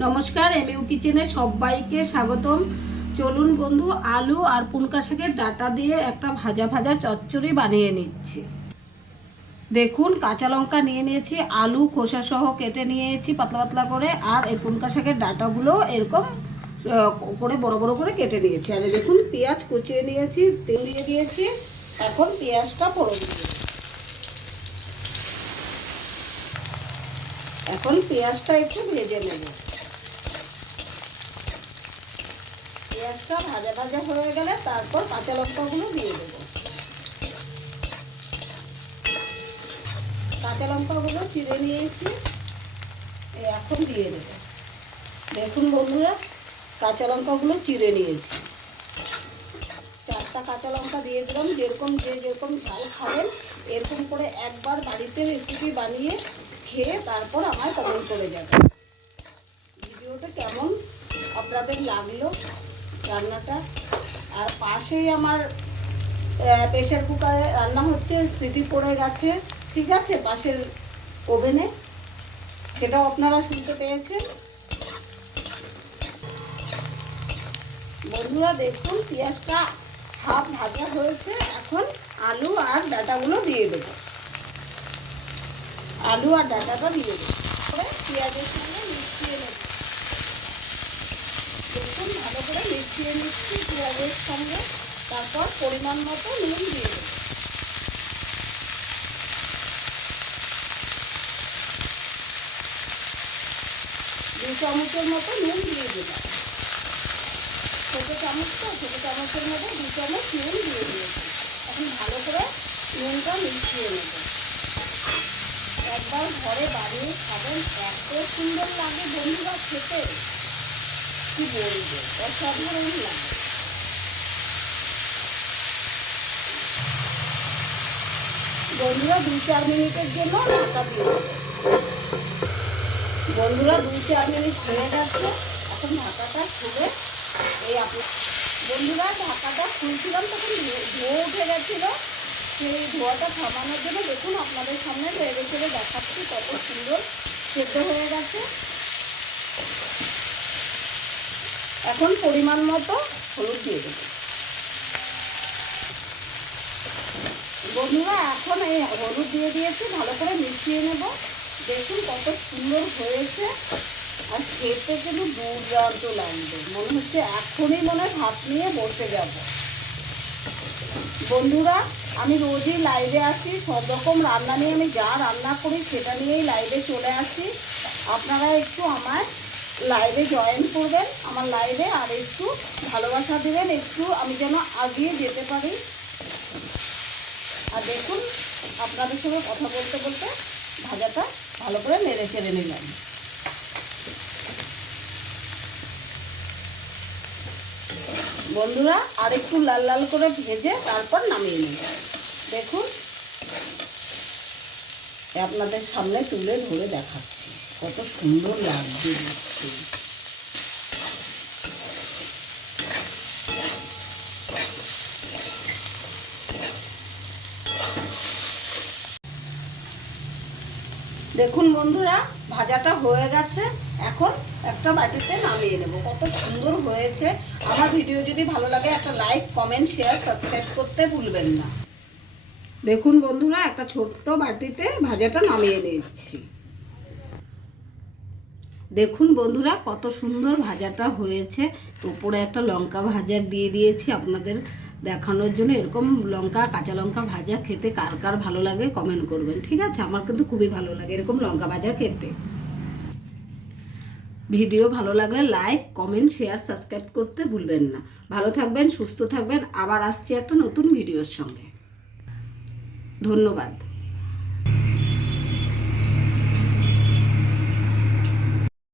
নমস্কার, এমইউ কিচেনে সবাইকে স্বাগতম। চলুন বন্ধু, আলু আর পুনকা শাকের ডাঁটা দিয়ে একটা ভাজা ভাজা চচ্চড়ি বানিয়ে নিচ্ছি। দেখুন, কাঁচা লঙ্কা নিয়ে নিয়েছি, আলু খোসা সহ কেটে নিয়েছি পাতলা পাতলা করে, আর এই পুনকা শাকের ডাঁটাগুলো এরকম করে বড় বড় করে কেটে নিয়েছি। আর দেখুন, পেঁয়াজ কুচিয়ে নিয়েছি, তেল দিয়ে দিয়েছি। এখন পেঁয়াজটা ফোড়ন দিয়েছি। এখন পেঁয়াজটা একটু ভেজে নেব। পেঁয়াজটা ভাজা ভাজা হয়ে গেলে তারপর কাঁচা লঙ্কাগুলো দিয়ে দেবো। কাঁচা লঙ্কাগুলো চিড়ে নিয়েছি, এখন দিয়ে দেবো। দেখুন বন্ধুরা, কাঁচা লঙ্কাগুলো চিড়ে নিয়েছি। 4টা কাঁচা লঙ্কা দিয়ে দিলাম। যেরকম ঝাল খাবেন এরকম করে একবার বাড়িতে রেসিপি বানিয়ে খেয়ে তারপর আমায় কমেন্ট করে যাবেন। ভিডিওটা কেমন আপনাদের লাগলো রান্নাটা। আর পাশেই আমার প্রেশার কুকারে রান্না হচ্ছে, সিটি পড়ে গেছে, ঠিক আছে, পাশের ওভেনে, সেটাও আপনারা শুনতে পেয়েছেন। বন্ধুরা দেখুন, পেঁয়াজটা হাফ ভাজা হয়েছে। এখন আলু আর ডাঁটাগুলো দিয়ে দেব। আলু আর ডাঁটাটা দিয়ে দেবো, তারপরে পেঁয়াজের সঙ্গে মিশিয়ে নেব। দেখুন, ভালো করে মিশিয়ে নিচ্ছি পেঁয়াজের সঙ্গে। তারপর পরিমাণ মতো নুন দিয়ে দেব। 2 চামচের মতো নুন দিয়ে দিলাম। ছোটো চামচ তো, ছোটো চামচের মতো 2 চামচ নুন দিয়ে দিয়েছি। এখন ভালো করে নুনটা মিশিয়ে নেব। একবার ঘরে বানিয়ে খাবেন, এত সুন্দর লাগে বন্ধুরা খেতে, কি বলবো, অসাধারণ লাগে। বন্ধুরা 2-4 মিনিটের জন্য ঢাকা দিয়ে দেবো। বন্ধুরা 2-4 মিনিট হয়ে গেছে। এখন ঢাকাটা খুলে বন্ধুরা ঢাকাটা খুলছিলাম, তখন ধোঁয়া উঠে গেছিলো। সেই ধোঁয়াটা থামানোর জন্য দেখুন আপনাদের সামনে নেড়ে চেড়ে দেখাচ্ছি কত সুন্দর সেদ্ধ হয়ে গেছে। এখন পরিমাণ মতো হলুদ দিয়ে দেব। বন্ধুরা এখন এই হলুদ দিয়ে দিয়েছি, ভালো করে মিশিয়ে নেব। দেখুন কত সুন্দর হয়েছে, আর খেতে কিন্তু দুর্দান্ত লাগবে। মনে হচ্ছে এখনই ভাত নিয়ে বসে যাব। বন্ধুরা, আমি রোজই লাইভে আসি, সব রকম রান্না নিয়ে, আমি যা রান্না করি সেটা নিয়েই লাইভে চলে আসি। আপনারা একটু আমার লাইভে জয়েন করবেন, আমার লাইভে, আর একটু ভালোবাসা দেবেন, একটু আমি যেন এগিয়ে যেতে পারি। আর দেখুন, আপনাদের সঙ্গে কথা বলতে বলতে ভাজাটা ভালো করে নেড়ে চেড়ে নিলাম। বন্ধুরা আর একটু লাল লাল করে ভেজে তারপর নামিয়ে নেব। দেখুন, আপনাদের সামনে তুলে ধরে দেখাচ্ছি কত সুন্দর লাগছে দেখতে। দেখুন বন্ধুরা, ভাজাটা হয়ে গেছে। এখন একটা বাটিতে নামিয়ে নেব। কত সুন্দর হয়েছে। আমার ভিডিও যদি ভালো লাগে একটা লাইক, কমেন্ট, শেয়ার, সাবস্ক্রাইব করতে ভুলবেন না। দেখুন বন্ধুরা, একটা ছোট্ট বাটিতে ভাজাটা নামিয়ে নিয়েছি। দেখুন বন্ধুরা, কত সুন্দর ভাজাটা হয়েছে। উপরে একটা লঙ্কা ভাজা দিয়ে দিয়েছি আপনাদের দেখানোর জন্য। এরকম লঙ্কা, কাঁচা লঙ্কা ভাজা খেতে কার কার ভালো লাগে কমেন্ট করবেন, ঠিক আছে? আমার কিন্তু খুবই ভালো লাগে এরকম লঙ্কা ভাজা খেতে। ভিডিও ভালো লাগলে লাইক, কমেন্ট, শেয়ার, সাবস্ক্রাইব করতে ভুলবেন না। ভালো থাকবেন, সুস্থ থাকবেন। আবার আসছি একটা নতুন ভিডিওর সঙ্গে। ধন্যবাদ।